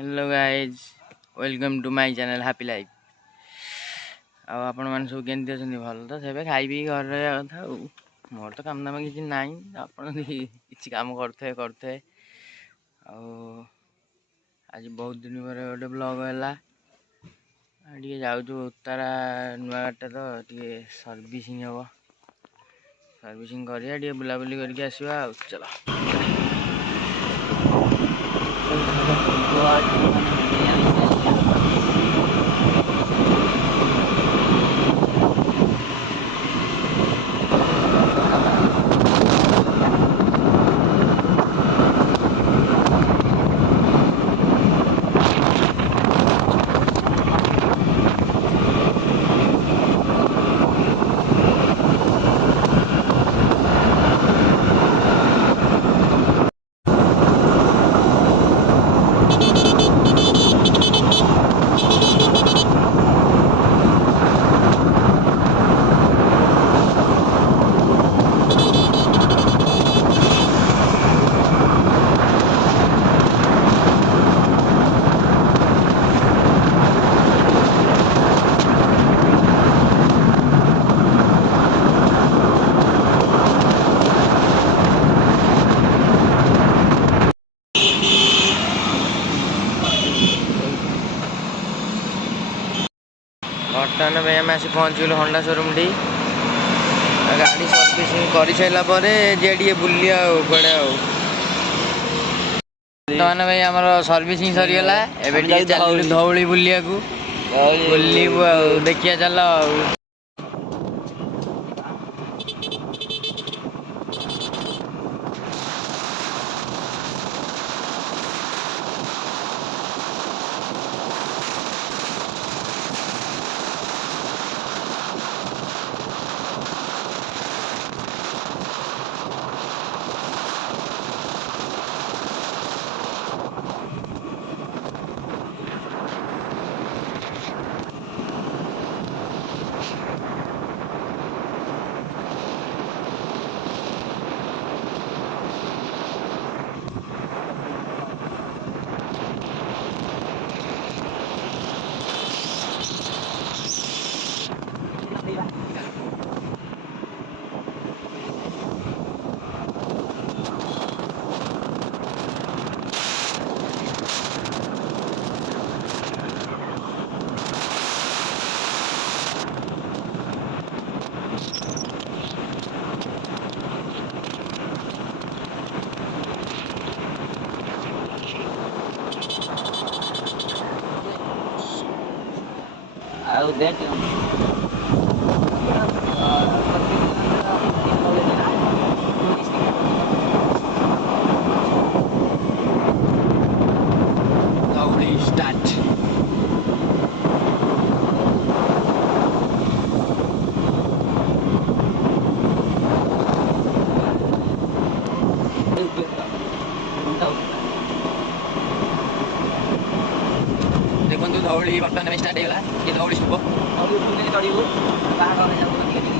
Hello guys welcome to my channel Happy Life. आपण मैंने सब केमती अच्छे भल तो से खाई पी घर रहा कथा मोर तो काम दाम किसी ना किसी कम करते आज बहुत दिन पर गोटे ब्लॉग है जाऊँ उत्तरा नुआ गाड़ी तो टे सर्विसिंग हम सर्विसिंग करिया बुलाबुली करके आसवा चलो। बर्तमान भाई आम आसी पहुँचल होंडा शोरूम टी गाड़ी सर्विसिंग कर सारापर जे बुलिया कड़े बर्तमान भाई आम सर्विसिंग सरीगला एवं चल धौली बुलिया बुलू देखिए चल धौली बर्तमान स्टार्ट होगा धौली शुभ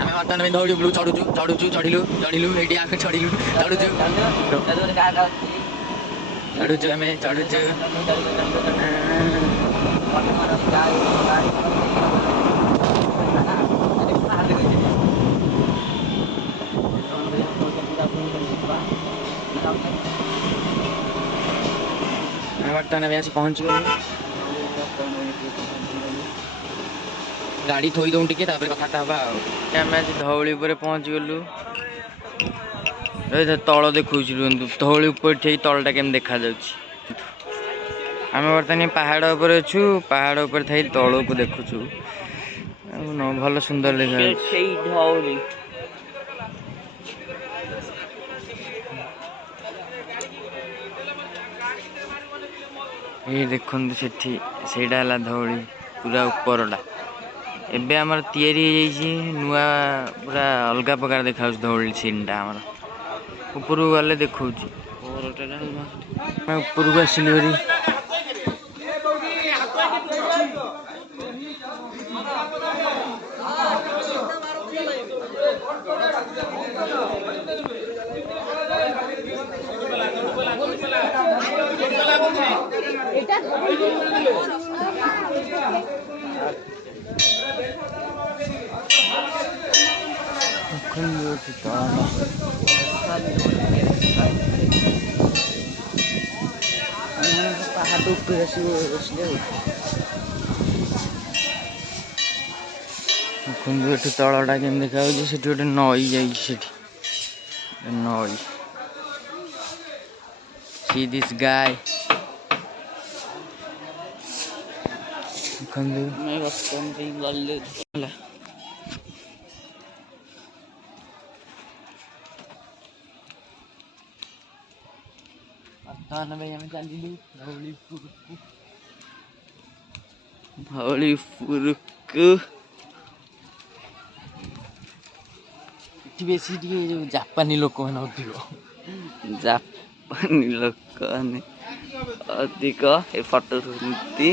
आम बर्तमान धौली ब्लू चढ़ुचु चढ़ुचु चढ़िलु चढ़िलु ये आगे चढ़िलु चढ़ुचु चढ़ुचु आम चढ़ुचु बर्तमान आसी पहुँच गए गाड़ी थोई दऊँ टे कथा आम आज धौली पहुँच गलु तल देखु धौली ठीक तलटा केम देखा आम बर्तमान पहाड़ उपर अच्छु पहाड़ उपर थी तल को देखुचु भल सुंदर देखा ये देखु से धौली पूरा उपरटा एबे आमर तैयारी नुआ पूरा अलग प्रकार देखा धौली सीन टा आमर ऊपर गले देखा ऊपर को आसिल ପାହାଡ଼ ଉପରେ ଆସିବ ବସିଲେ ଦେଖନ୍ତୁ ଏଠି ତଳଟା କେମିତି ଦେଖାଯାଉଛି। ସେଠି ଗୋଟେ ନଈ ଯାଇଛି ସେଠି ନଈ। See this guy ଦେଖନ୍ତୁ ଆମେ ବର୍ତ୍ତମାନ ପାଇଁ ଗଲେ ହେଲା ବର୍ତ୍ତମାନ ପାଇଁ ଆମେ ଚାଲିଲୁ ଧଉଳିପୁରକୁ। ଏଠି ବେଶୀ ଟିକେ ଯୋଉ ଜାପାନୀ ଲୋକମାନେ ଅଧିକ ଜାପାନୀ ଲୋକମାନେ ଅଧିକ ଏ ଫଟୋ ଉଠୁଛନ୍ତି।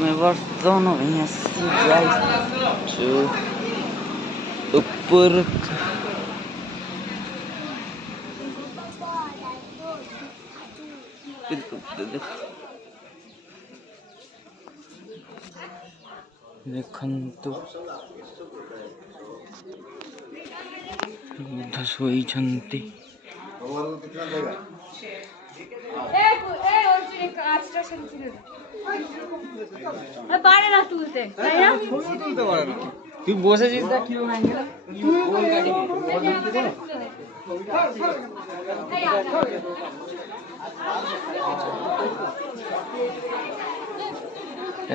मैं बर्तन ऊपर देखंतु बुद्ध शोइछन्ति। পারে না তুলতে তাই না তুই বসেছিস না কি ভাঙিলা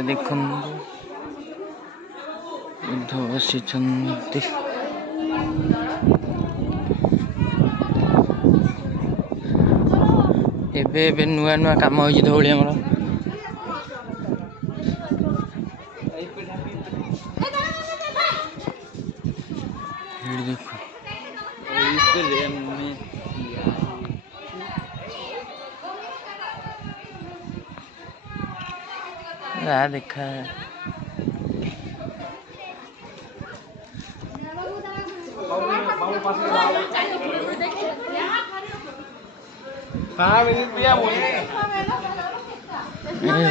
দেখুন বুদ্ধ বসিଛନ୍ତି। ଏବେ ଏବେ ନୂଆ ନୂଆ କାମ ହେଇଛି ଧଉଳି ଆମର। देखा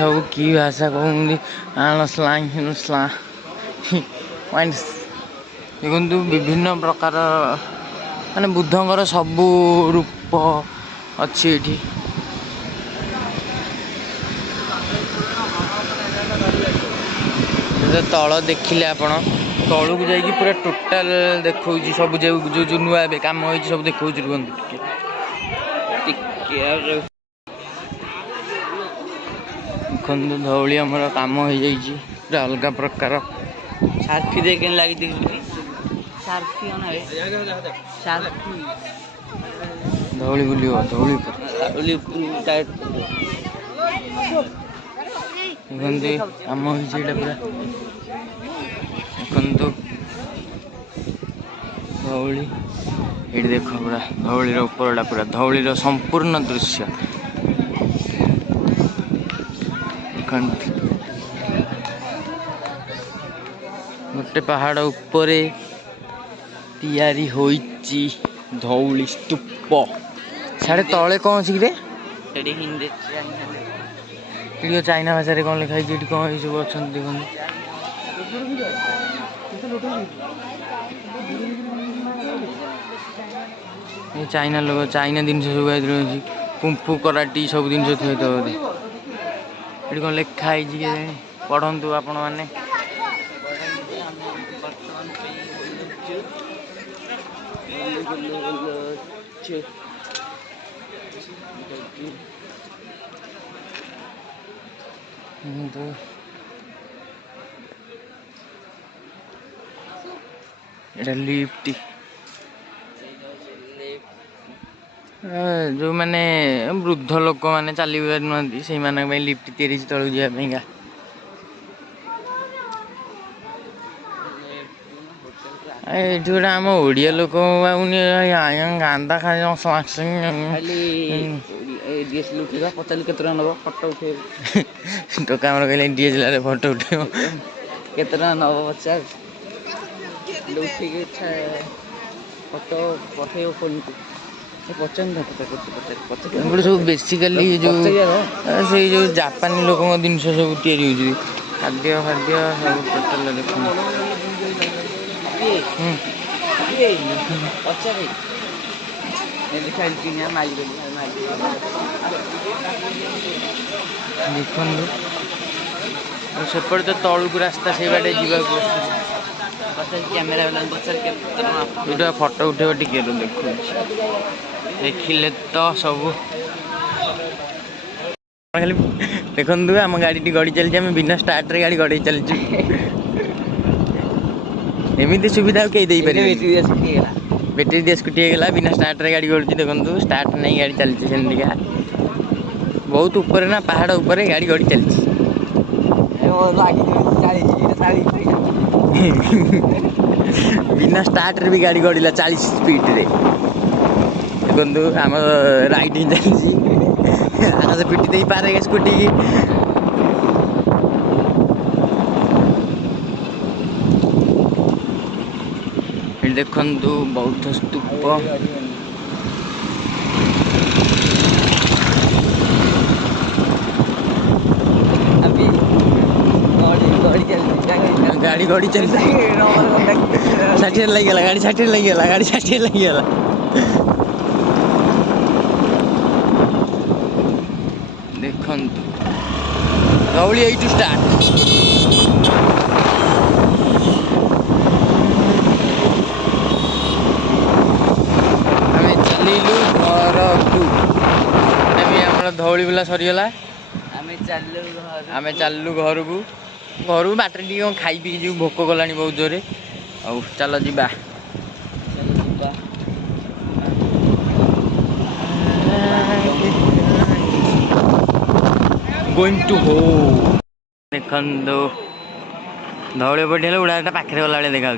सब की भाषा कहूँगी देखु विभिन्न प्रकार माने बुद्धंकर सबू रूप अच्छी एठी। तल देखिले आपण तलू को जाइए पूरा टोटाल देखो सब जो जो नुआ काम हो सब देखो देखु धौली आमर काम हो जाइए पूरा अलग प्रकार। सार्फी देख लगी धौली बुल धौली देखते आम हो पूरा देखु धौली ये देख पूरा धौली उपरटा पूरा धौली संपूर्ण दृश्य गोटे पहाड़ उपरे तैयारी होइची धौली स्तूप। साढ़े तले कौन अच्छी रे हिंदी चाइना भाषा कौन लिखाई कौन सब अच्छा देखो ये चाइना लोग चाइना जिन सब कुंफु कराटी सब जिन थी ये कौन लिखाई पढ़ंतु आपण मैंने लिफ्ट जो मैंने वृद्ध लोक मैंने चली पार से लिफ्ट तैयारी तलू जावाई ଏଇଠି ଗୋଟେ ଆମ ଓଡ଼ିଆ ଲୋକ ଗାନ୍ଧା ଖାଇ ପଚାରିଲି କେତେ ଟଙ୍କା ନେବ ଫଟୋ ଉଠେଇବ ଟୋକା ଆମର କହିଲେ DSLR ଫଟୋ ଉଠେଇବ କେତେ ଟଙ୍କା ନେବ ପଚାର ଉଠିକି ଫଟୋ ପଠେଇବ ଫୋନକୁ ଏଗୁলো ସବୁ ବେସିକାଲି ଯେଉଁ ସେଇ ଯେଉଁ ଜାପାନୀ ଲୋକଙ୍କ ଜିନିଷ ସବୁ ତିଆରି ହେଉଛି ଖାଦ୍ୟ ସବୁ ଟୋଟାଲ ଦେଖୁନ ଦେଖନ୍ତୁ ସେପଟେ ତ ତଳକୁ ରାସ୍ତା ସେଇ ବାଟେ ଯିବାକୁ କ୍ୟାମେରା ଏଇଟା ଫଟୋ ଉଠେଇବ ଟିକେ ଦେଖୁଛି ଦେଖିଲେ ତ ସବୁ ଦେଖନ୍ତୁ ଆମ ଗାଡ଼ିଟି ଗଡ଼ି ଚାଲିଛି ଆମେ ବିନା ଷ୍ଟାର୍ଟରେ ଗାଡ଼ି ଗଡ଼େଇ ଚାଲିଛୁ ଏମିତି ସୁବିଧା ଆଉ କେହି ଦେଇପାରିବେ ବ୍ୟାଟେରୀ ଦିଆ ସ୍କୁଟି ହେଇଗଲା ବିନା ଷ୍ଟାର୍ଟରେ ଗାଡ଼ି ଗଡ଼ୁଛି ଦେଖନ୍ତୁ ଷ୍ଟାର୍ଟ ନେଇ ଗାଡ଼ି ଚାଲିଛି ସେମିତିକା ବହୁତ ଉପରେ ନା ପାହାଡ଼ ଉପରେ ଗାଡ଼ି ଗଡ଼ି ଚାଲିଛି ବିନା ଷ୍ଟାର୍ଟରେ ବି ଗାଡ଼ି ଗଡ଼ିଲା 40 ସ୍ପିଡ଼ରେ ଦେଖନ୍ତୁ ଆମ ରାଇଡିଂ ଚାଲିଛି ଆକାଶ ପିଟି ଦେଇ ପାରେ ସ୍କୁଟି ଦେଖନ୍ତୁ ବୌଦ୍ଧ ସ୍ତୂପ गाड़ी गड़ी चल षाठी लगे गाड़ी षाठी लगे देखु गौली 8 स्टार्ट आम चलू घर को धौली बुला सरीगला आम चलू घर को बाटर टी खाई पी जी भोक गला बहुत जोरे आउ चल जा गोइंग टू हो देखो धौली पटे उड़ा पाखे गला देखा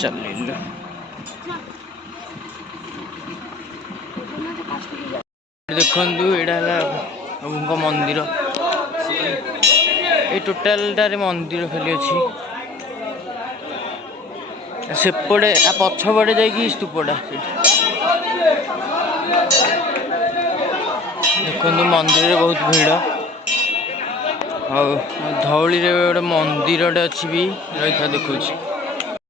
चलू देखु यहाँ प्रभु मंदिर ये टोटाल मंदिर खाली अच्छी सेपटे पछपटे जाकि स्तूपटा देखु मंदिर बहुत भीड़ और धौली गोटे मंदिर अच्छी भी रही देखुची